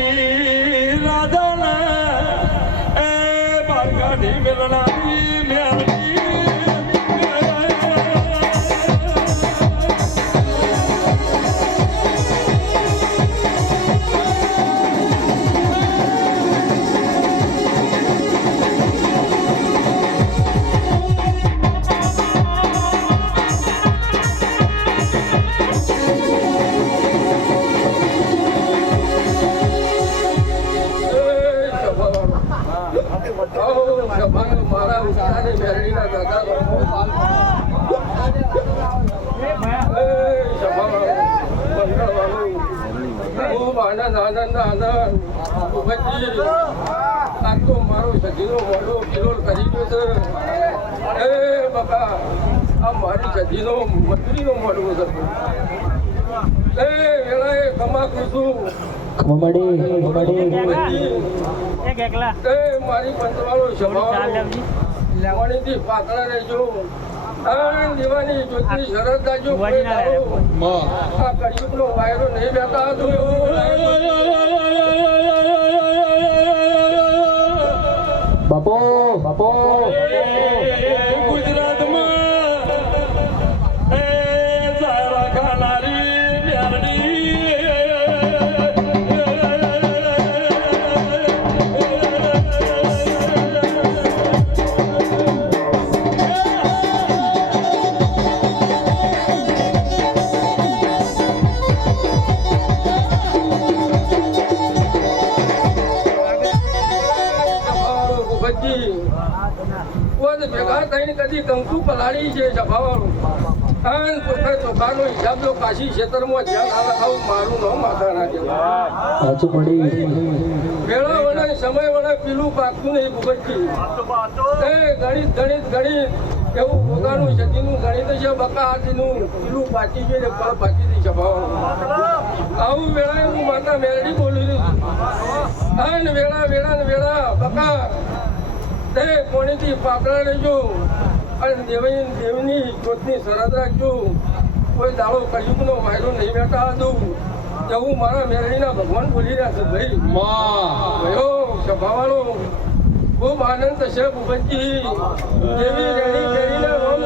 મારી રાધા એ માર્ગા ની મિલના મારા ઉસ્તાદે મેરડીના દાદા મંડળવાળો, ખૂબ આનંદ આનંદ આનંદ ભૂપતજી, તો મારો સજીનો મોઢો કિલોલ કરી ગયો છે એ બાપા આ મારી સજીનો મજૂરીનો મોઢો છે એ વેળાએ તમાકુ છું મમડી મમડી એક એકલા? એ મારી સભાવાળો પાતળા રહેજો. દીવાની જ્યોતિ શરદ દાજો આ કળિયુગનો વાયરો નહીં બેઠા હતો બાપો બાપો. ભેગા થઈને કદી કંકુ પલાળી છે સભાવાળો અન ચોખે ચોખાનો હિસાબ જો કાશી ક્ષેત્રમાં જ્યાં આવે આવું મારું નામ માથા નાખે સાચું પડી. વેળા વડે સમય વડે પીલું પાકતું નહીં ભૂપતજી એ ગણિત ગણિત ગણિત. એવું ભોગાનું સતીનું ગણિત છે બકા હાથીનું પીલું પાકી છે ને ફળ પાકી દઈ સભાવાળો આવું વેળાએ હું માતા મેરડી બોલી રહી છું. અન વેળા વેળા ને વેળા બકા તે કોણીથી પાકડા લેજો. અને દેવી દેવની જોતની સરહદ રાખજો. કોઈ દાડો કયુગનો વાયરો નહીં બેઠા દઉં એવું મારા મેરણીના ભગવાન બોલી રહ્યા છે ભાઈ. ભયો સભાવાળો ખૂબ આનંદ છે ભૂપતજી. દેવી રેડી કરીને રોમ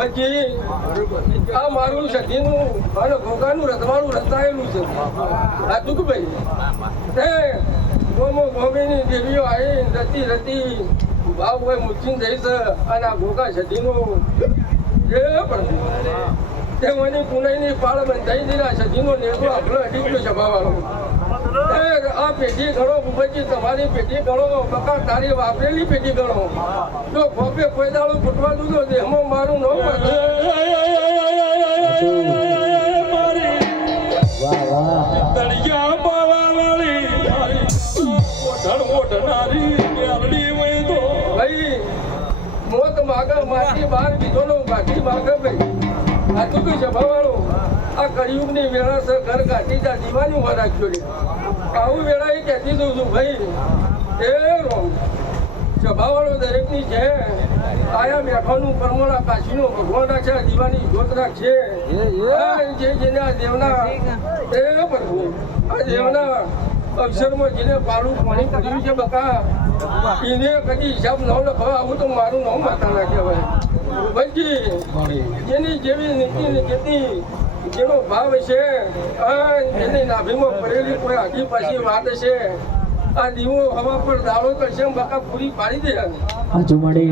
ભૂપતજી આ મારું સદીનું અને ભોગાનું રથવાળું રચાયેલું છે. આ દુઃખ ભાઈ તે ગોમો, ગોમીની દેવીઓ આવી, રતી રતી, ભાવ હોય મુચ્છીન થઈ અને આ ભોગા સતીનું જે પણ તે મને પુણેની પાળ બંધાઈ દીધા. સતીનો નેતો આપણો અડી ગયો સભાવાળો આ પેઢી ગણો ભૂપતજી તમારી પેઢી ગણો બકા તારી વાપરેલી પેઢી ગણો જો ખોપે કોઈ દાડો ફૂટવા દીધો દેહમાં મારું ન પડે વાહ વાહ તળિયા પાવાવાળી ઓઢણ ઓઢનારી મેલડી વઈ તો ભાઈ મોત માગે માટી બાર બીજો નો બાકી માગે ભાઈ આ તો કઈ સભાવાળો આ કળિયુગની વેળા ઘર કાઢી જા દીવાની ઊભા રાખજો આવું વેળા એ કહેતી દઉં છું ભાઈ એ સભાવાળો દરેકની છે. આયા મેઠાનું પરમોણા કાશીનો ભગવાન છે દીવાની જ્યોત રાખશે જે જેને આ દેવના એ પ્રભુ આ દેવના અક્ષરમાં જેને પાડું પાણી પડ્યું છે બકા એને કદી હિસાબ ન લખવા આવું તો મારું નામ માતા ના કહેવાય ભાઈજી જેની જેવી નીતિ ને જેની ભાવ છે એની નાભીમાં પડેલી કોઈ આગી પાછી વાત છે આ દીવો હવા પર દાડો કરશે બાકા પૂરી પાડી દે હજુ મારી